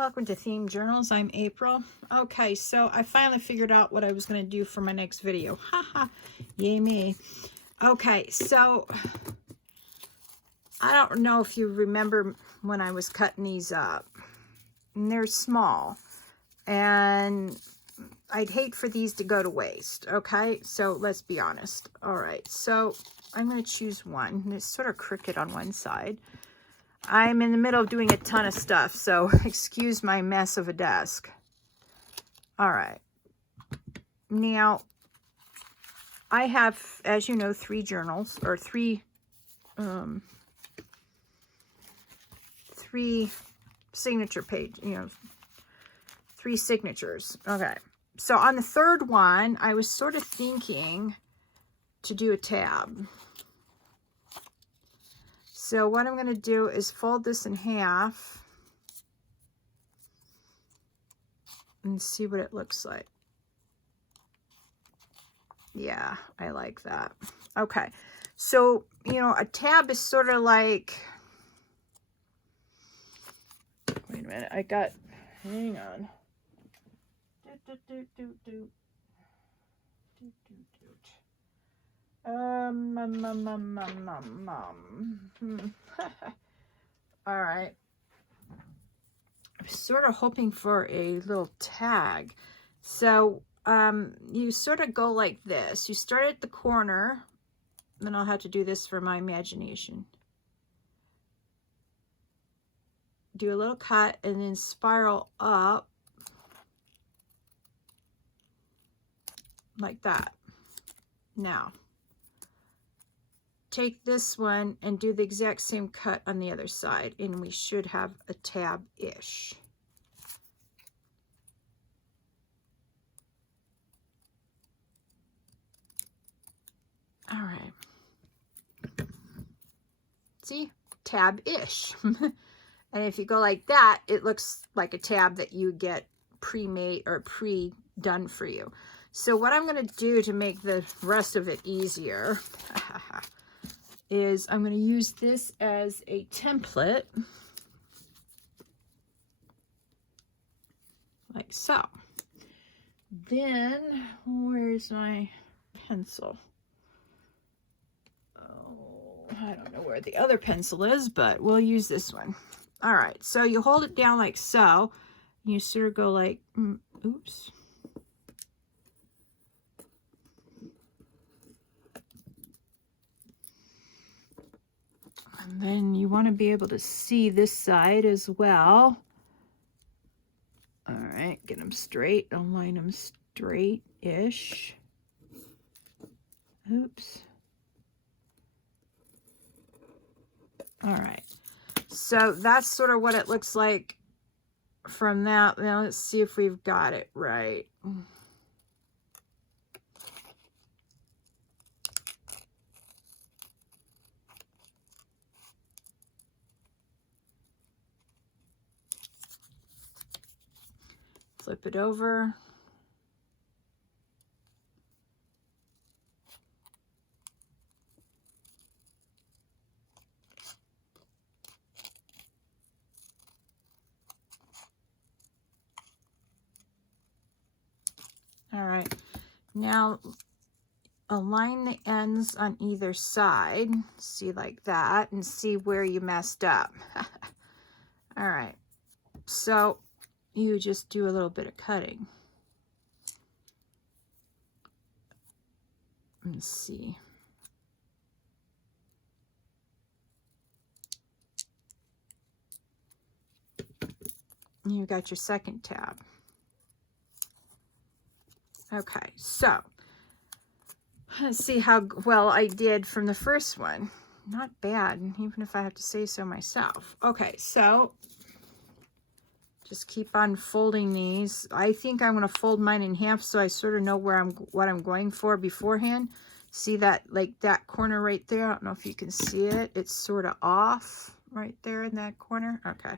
Welcome to Theme Journals. I'm April. Okay, so I finally figured out what I was going to do for my next video. Haha, yay me. Okay, so I don't know if you remember when I was cutting these up. And they're small. And I'd hate for these to go to waste. Okay, so let's be honest. All right, so I'm going to choose one. It's sort of crooked on one side. I'm in the middle of doing a ton of stuff, so excuse my mess of a desk. All right. Now, I have, as you know, three journals, or three signature page, three signatures. Okay. So on the third one, I was sort of thinking to do a tab. So what I'm going to do is fold this in half and see what it looks like. Yeah, I like that. Okay. So, a tab is sort of like, wait a minute, hang on. All right. I'm sort of hoping for a little tag. So you sort of go like this. You start at the corner. Then I'll have to do this for my imagination. Do a little cut and then spiral up like that. Now, take this one and do the exact same cut on the other side, and we should have a tab-ish. All right. See? Tab-ish. And if you go like that, it looks like a tab that you get pre-made or pre-done for you. So what I'm going to do to make the rest of it easier is I'm going to use this as a template, like so. Then, where's my pencil? Oh, I don't know where the other pencil is, but we'll use this one. All right, so you hold it down like so. And you sort of go like, oops. And then you want to be able to see this side as well. All right, get them straight, align them straight-ish. Oops. All right, so that's sort of what it looks like from that. Now let's see if we've got it right. Flip it over. All right, now align the ends on either side, see like that, and see where you messed up. All right, so you just do a little bit of cutting. Let's see. You got your second tab. Okay, so let's see how well I did from the first one. Not bad, even if I have to say so myself. Okay, so just keep on folding these. I think I'm going to fold mine in half so I sort of know what I'm going for beforehand. See that, like that corner right there? I don't know if you can see it. It's sort of off right there in that corner. Okay,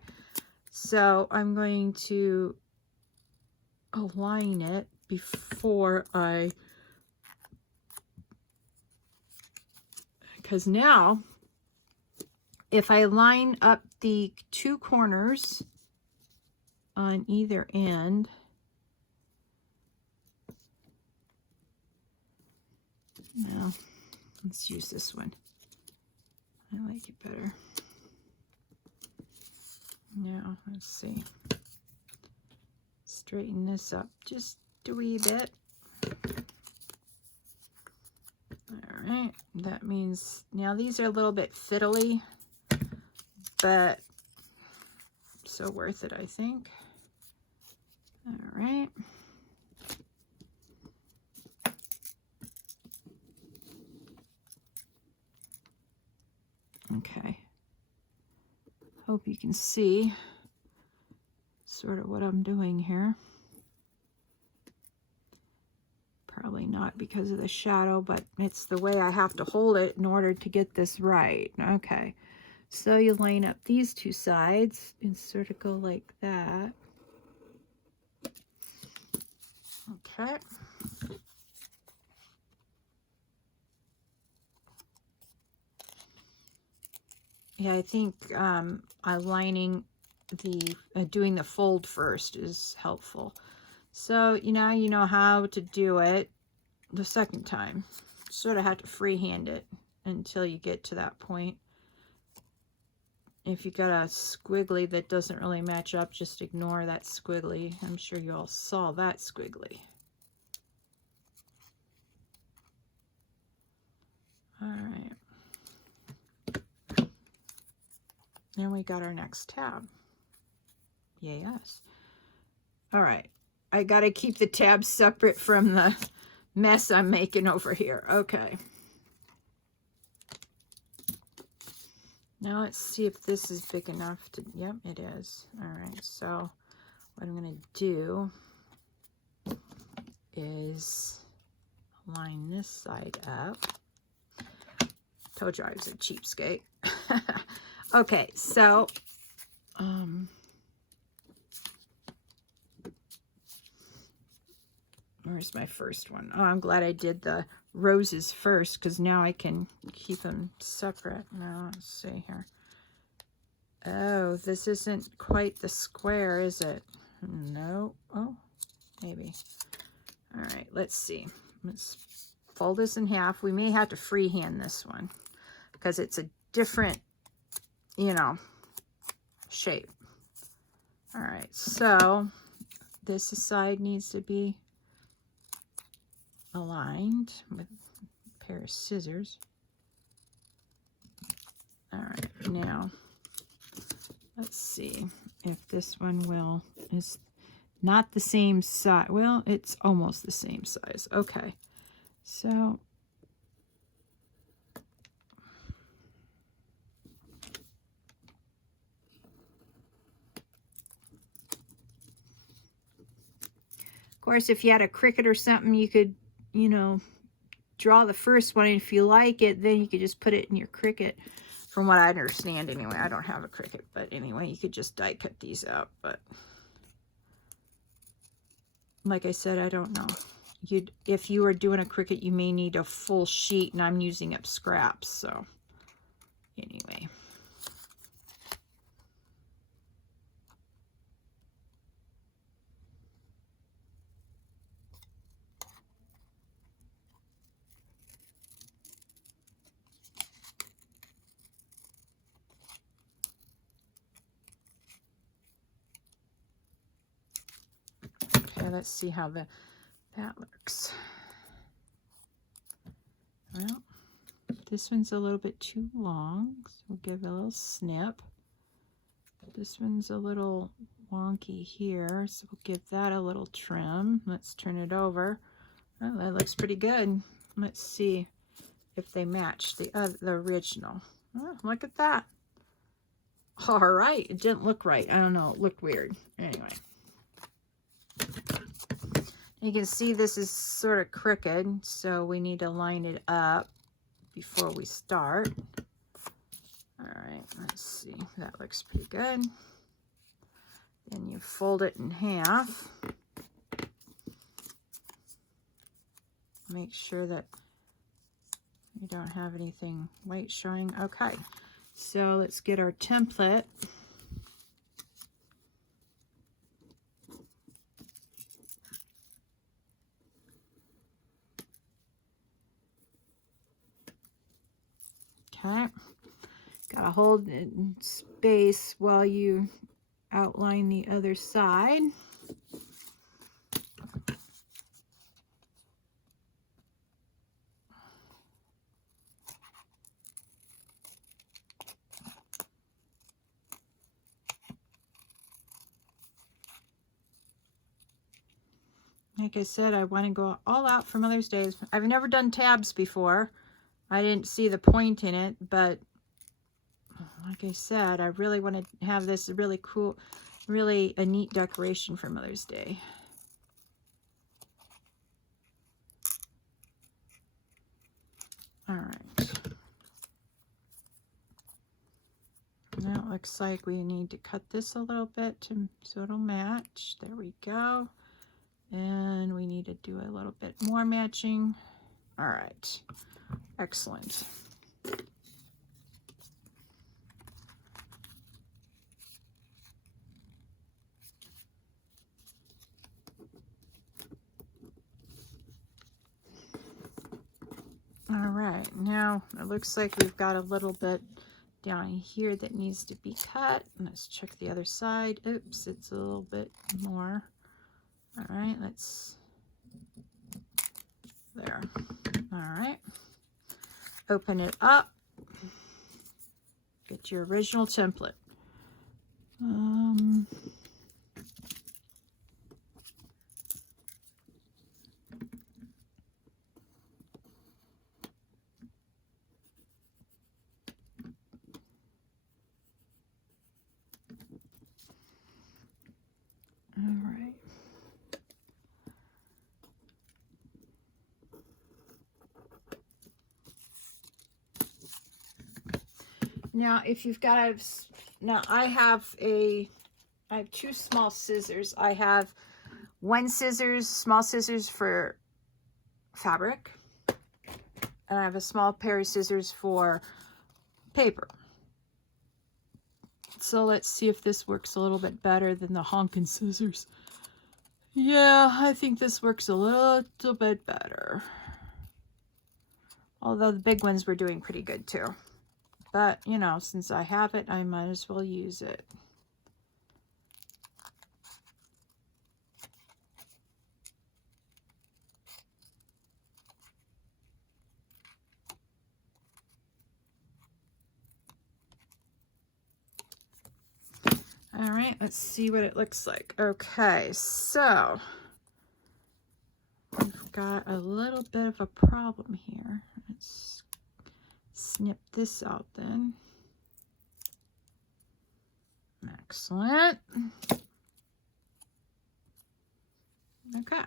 so I'm going to align it before because now if I line up the two corners on either end. Now, let's use this one. I like it better. Now, let's see. Straighten this up just a wee bit. All right, that means now these are a little bit fiddly, but so worth it, I think. All right. Okay. Hope you can see sort of what I'm doing here. Probably not because of the shadow, but it's the way I have to hold it in order to get this right. Okay, so you line up these two sides and sort of go like that. Okay. Yeah, I think aligning the doing the fold first is helpful. So you know how to do it the second time. Sort of have to freehand it until you get to that point. If you got a squiggly that doesn't really match up, just ignore that squiggly. I'm sure you all saw that squiggly. All right. And we got our next tab. Yes. All right. I got to keep the tabs separate from the mess I'm making over here. Okay. Now let's see if this is big enough to, yep, it is. All right. So what I'm going to do is line this side up. Told you I was a cheapskate. Okay, so where's my first one? Oh, I'm glad I did the roses first because now I can keep them separate. Now let's see here. Oh, this isn't quite the square, is it? No. Oh, maybe. All right, let's see. Let's fold this in half. We may have to freehand this one because it's a different, you know, shape. All right, so this side needs to be aligned with a pair of scissors. All right, now let's see if this one is not the same size. Well, it's almost the same size. Okay, so of course, if you had a Cricut or something, you could, you know, draw the first one. And if you like it, then you could just put it in your Cricut. From what I understand, anyway. I don't have a Cricut, but anyway, you could just die cut these out. But like I said, I don't know. If you are doing a Cricut, you may need a full sheet, and I'm using up scraps. So anyway. Okay, let's see how that looks. Well, this one's a little bit too long, so we'll give it a little snip. This one's a little wonky here, so we'll give that a little trim. Let's turn it over. Oh, that looks pretty good. Let's see if they match the original. Oh, look at that. All right, it didn't look right. I don't know, it looked weird. Anyway. You can see this is sort of crooked, so we need to line it up before we start. All right, let's see. That looks pretty good. Then you fold it in half. Make sure that you don't have anything white showing. Okay, so let's get our template. Gotta hold in space while you outline the other side. Like I said, I want to go all out for Mother's Day. I've never done tabs before. I didn't see the point in it, but like I said, I really want to have this really cool, really a neat decoration for Mother's Day. All right. Now it looks like we need to cut this a little bit so it'll match. There we go. And we need to do a little bit more matching. All right. Excellent. All right, now it looks like we've got a little bit down here that needs to be cut. Let's check the other side. Oops, it's a little bit more. All right, there. All right, open it up. Get your original template. All right. Now, if you've got I have two small scissors. I have one small scissors for fabric, and I have a small pair of scissors for paper. So let's see if this works a little bit better than the honkin' scissors. Yeah, I think this works a little bit better. Although the big ones were doing pretty good too. But, you know, since I have it, I might as well use it. All right, let's see what it looks like. Okay, so we've got a little bit of a problem here. Let's snip this out then. Excellent. Okay.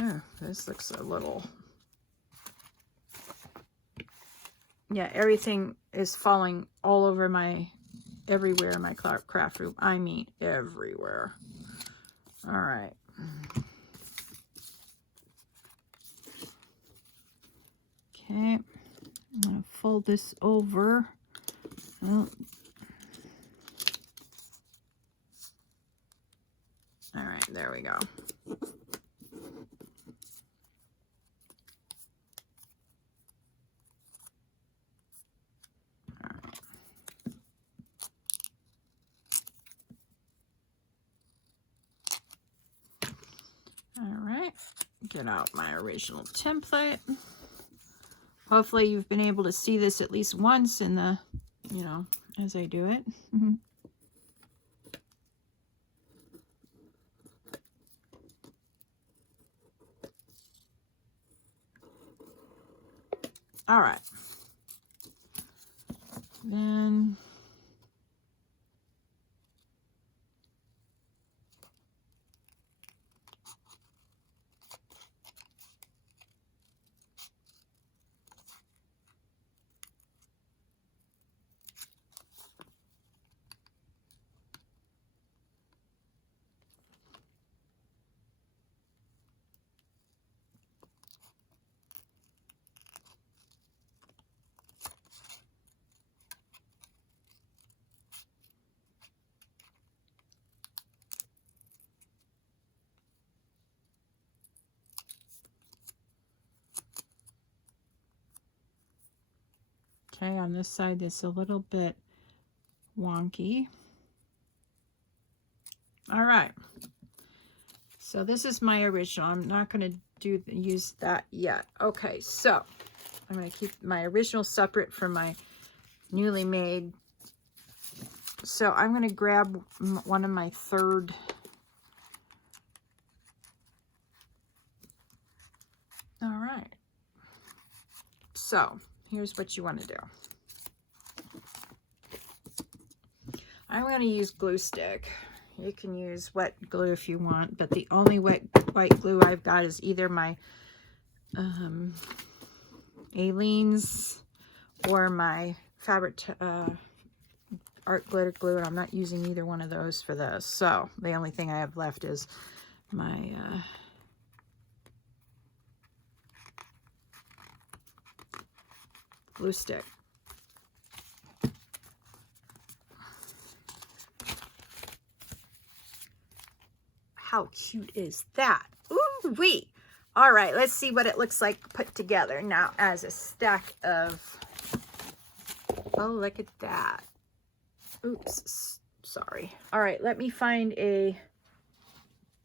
Oh, this looks a little... Yeah, everything is falling all over everywhere in my craft room. I mean, everywhere. All right. Okay, I'm going to fold this over. Oh. All right, there we go. All right, get out my original template. Hopefully you've been able to see this at least once in the, you know, as I do it. All right. Then Okay, on this side, it's a little bit wonky. All right. So this is my original. I'm not going to use that yet. Okay, so I'm going to keep my original separate from my newly made. So I'm going to grab one of my third. All right. So here's what you want to do. I'm going to use glue stick. You can use wet glue if you want, but the only white glue I've got is either my Aleene's or my fabric art glitter glue, and I'm not using either one of those for this. So the only thing I have left is my glue stick. How cute is that? Ooh wee! All right, let's see what it looks like put together now as a stack of. Oh, look at that! Oops, sorry. All right, let me find a.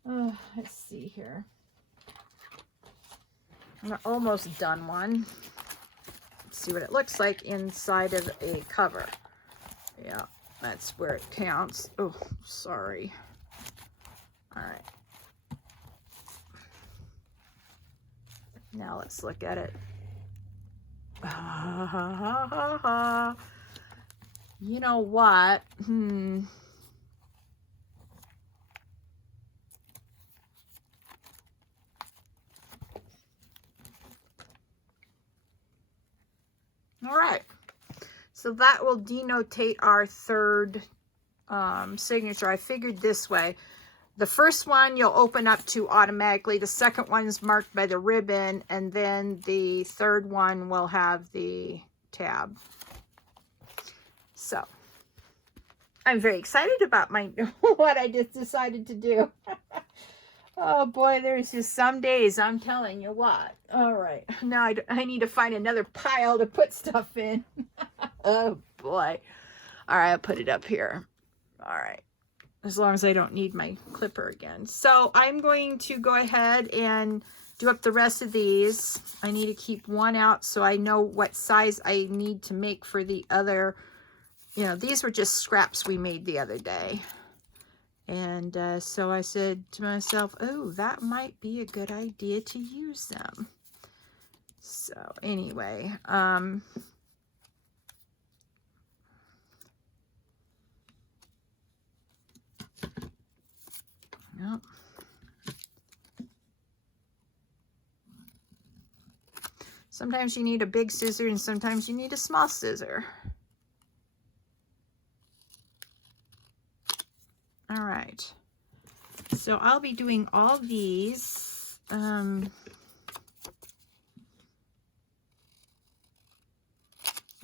Let's see here. I'm almost done one. Let's see what it looks like inside of a cover. Yeah, that's where it counts. Oh, sorry. All right. Now let's look at it. You know what? All right. So that will denotate our third signature. I figured this way. The first one you'll open up to automatically. The second one is marked by the ribbon, and then the third one will have the tab. So I'm very excited about my what I just decided to do. Oh boy, there's just some days, I'm telling you what. All right, now I need to find another pile to put stuff in. Oh boy. All right, I'll put it up here. All right. As long as I don't need my clipper again. So I'm going to go ahead and do up the rest of these. I need to keep one out so I know what size I need to make for the other. You know, these were just scraps we made the other day. And so I said to myself, oh, that might be a good idea to use them. So anyway, Yep. Sometimes you need a big scissor and sometimes you need a small scissor. All right. So I'll be doing all these. And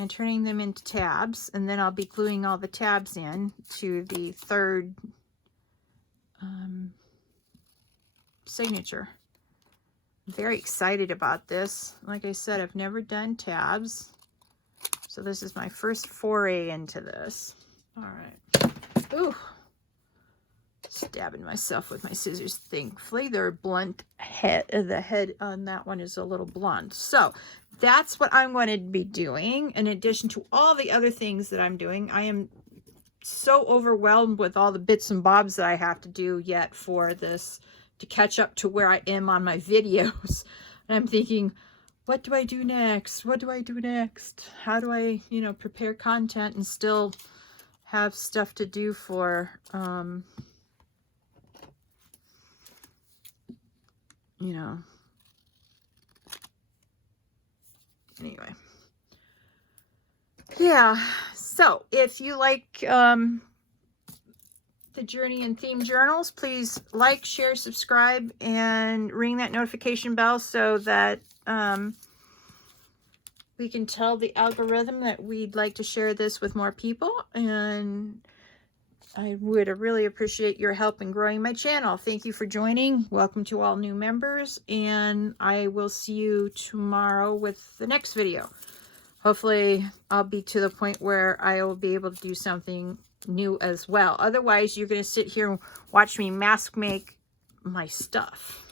turning them into tabs, and then I'll be gluing all the tabs in to the third signature. I'm very excited about this. Like I said, I've never done tabs, so this is my first foray into this. All right. Ooh, stabbing myself with my scissors. Thankfully, they're blunt. The head on that one is a little blunt. So that's what I'm going to be doing. In addition to all the other things that I'm doing, I am so overwhelmed with all the bits and bobs that I have to do yet for this to catch up to where I am on my videos. And I'm thinking, what do I do next? What do I do next? How do I, you know, prepare content and still have stuff to do for, you know, anyway. Yeah, so if you like the Journey and Theme Journals, please like, share, subscribe, and ring that notification bell so that we can tell the algorithm that we'd like to share this with more people. And I would really appreciate your help in growing my channel. Thank you for joining. Welcome to all new members, and I will see you tomorrow with the next video. hopefully I'll be to the point where I will be able to do something new as well. Otherwise, you're going to sit here and watch me mask make my stuff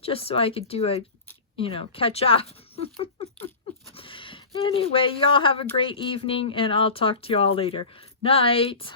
just so I could do a, you know, catch up. Anyway, y'all have a great evening, and I'll talk to you all later. Night.